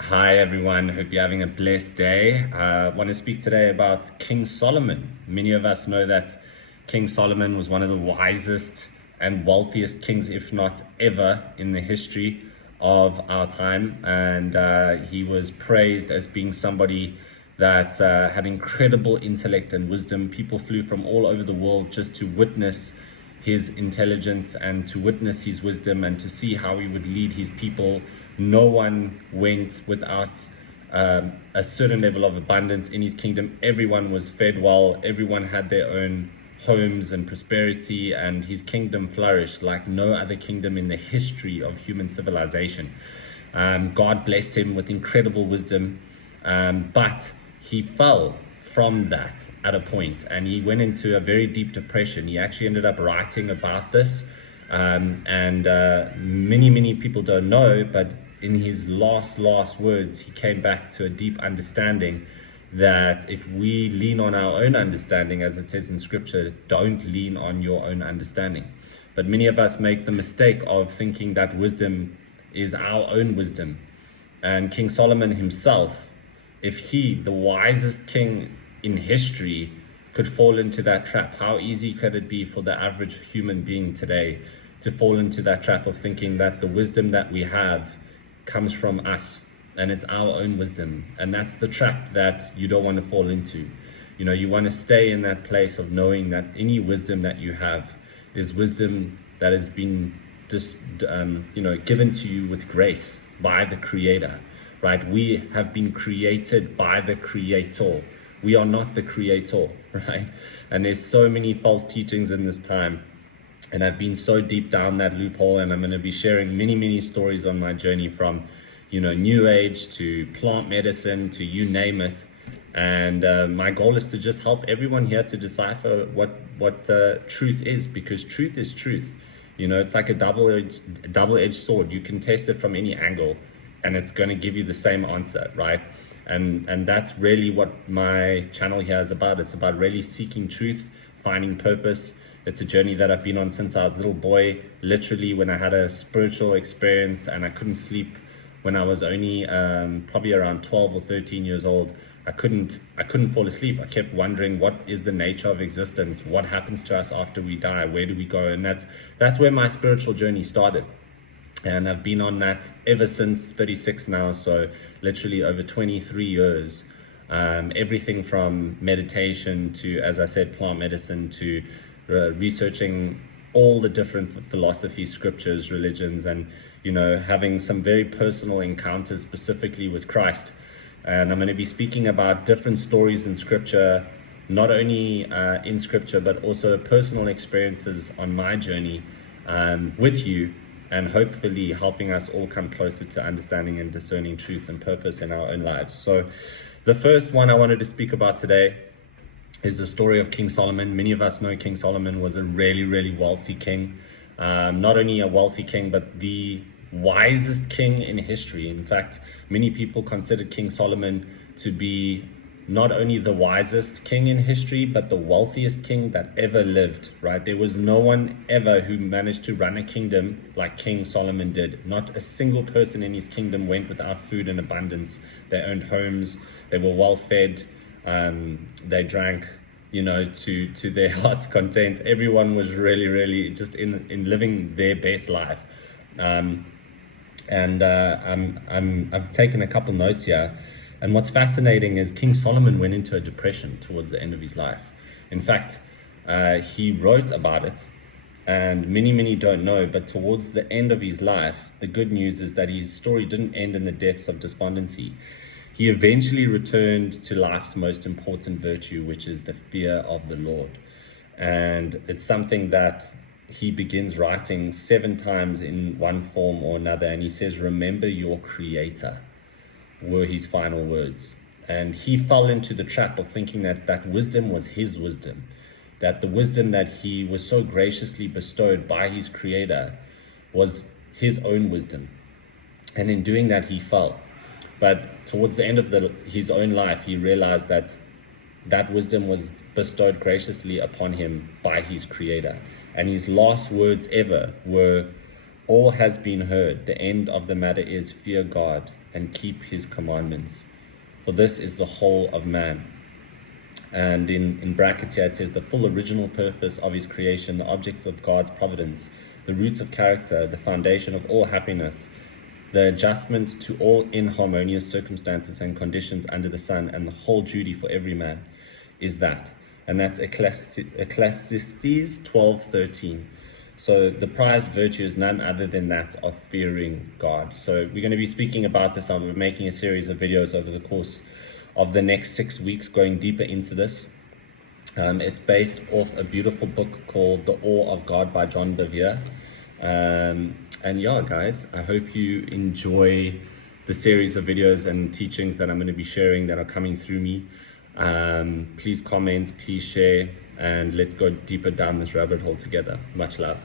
Hi everyone, hope you're having a blessed day. I want to speak today about King Solomon. Many of us know that King Solomon was one of the wisest and wealthiest kings, if not ever, in the history of our time. And he was praised as being somebody that had incredible intellect and wisdom. People flew from all over the world just to witness his intelligence and to witness his wisdom and to see how he would lead his people. No one went without a certain level of abundance in his kingdom. Everyone was fed well, everyone had their own homes and prosperity, and his kingdom flourished like no other kingdom in the history of human civilization. God blessed him with incredible wisdom, but he fell from that at a point, and he went into a very deep depression. He actually ended up writing about this, and many people don't know, but in his last words, he came back to a deep understanding that if we lean on our own understanding, as it says in scripture, don't lean on your own understanding. But many of us make the mistake of thinking that wisdom is our own wisdom. And King Solomon himself, if he, the wisest king in history, could fall into that trap, how easy could it be for the average human being today to fall into that trap of thinking that the wisdom that we have comes from us and it's our own wisdom? And that's the trap that you don't want to fall into. You know, you want to stay in that place of knowing that any wisdom that you have is wisdom that has been just given to you with grace by the Creator. Right? We have been created by the Creator. We are not the creator, right? And there's so many false teachings in this time. And I've been so deep down that loophole, and I'm going to be sharing many stories on my journey from, New Age to plant medicine to you name it. And my goal is to just help everyone here to decipher what truth is, because truth is truth. It's like a double-edged sword. You can test it from any angle, and it's going to give you the same answer, right? And that's really what my channel here is about. It's about really seeking truth, finding purpose. It's a journey that I've been on since I was a little boy, literally when I had a spiritual experience and I couldn't sleep when I was only probably around 12 or 13 years old. I couldn't fall asleep. I kept wondering, what is the nature of existence? What happens to us after we die? Where do we go? And that's where my spiritual journey started. And I've been on that ever since. 36 now, so literally over 23 years. Everything from meditation to, as I said, plant medicine to researching all the different philosophies, scriptures, religions, and having some very personal encounters specifically with Christ. And I'm going to be speaking about different stories in scripture, not only in scripture, but also personal experiences on my journey with you, and hopefully helping us all come closer to understanding and discerning truth and purpose in our own lives. So the first one I wanted to speak about today is the story of King Solomon. Many of us know King Solomon was a really wealthy king. Not only a wealthy king, but the wisest king in history. In fact, many people considered King Solomon to be not only the wisest king in history, but the wealthiest king that ever lived, right? There was no one ever who managed to run a kingdom like King Solomon did. Not a single person in his kingdom went without food in abundance. They owned homes, they were well fed, they drank, to their heart's content. Everyone was really just in living their best life. I've taken a couple notes here. And what's fascinating is King Solomon went into a depression towards the end of his life. In fact, he wrote about it, and many don't know, but towards the end of his life, the good news is that his story didn't end in the depths of despondency. He eventually returned to life's most important virtue, which is the fear of the Lord. And it's something that he begins writing 7 times in one form or another. And he says, "Remember your Creator," were his final words. And he fell into the trap of thinking that wisdom was his wisdom, that the wisdom that he was so graciously bestowed by his Creator was his own wisdom. And in doing that, he fell. But towards the end of his own life, he realized that wisdom was bestowed graciously upon him by his Creator. And his last words ever were, All has been heard. The end of the matter is fear God and keep his commandments. For this is the whole of man. And in brackets here it says the full original purpose of his creation, the objects of God's providence, the roots of character, the foundation of all happiness, the adjustment to all inharmonious circumstances and conditions under the sun, and the whole duty for every man is that. And that's Ecclesiastes 12:13. So the prized virtue is none other than that of fearing God. So we're going to be speaking about this. I'm making a series of videos over the course of the next 6 weeks, going deeper into this. It's based off a beautiful book called The Awe of God by John Bevere. And yeah, guys, I hope you enjoy the series of videos and teachings that I'm going to be sharing that are coming through me. Please comment, please share, and let's go deeper down this rabbit hole together. Much love.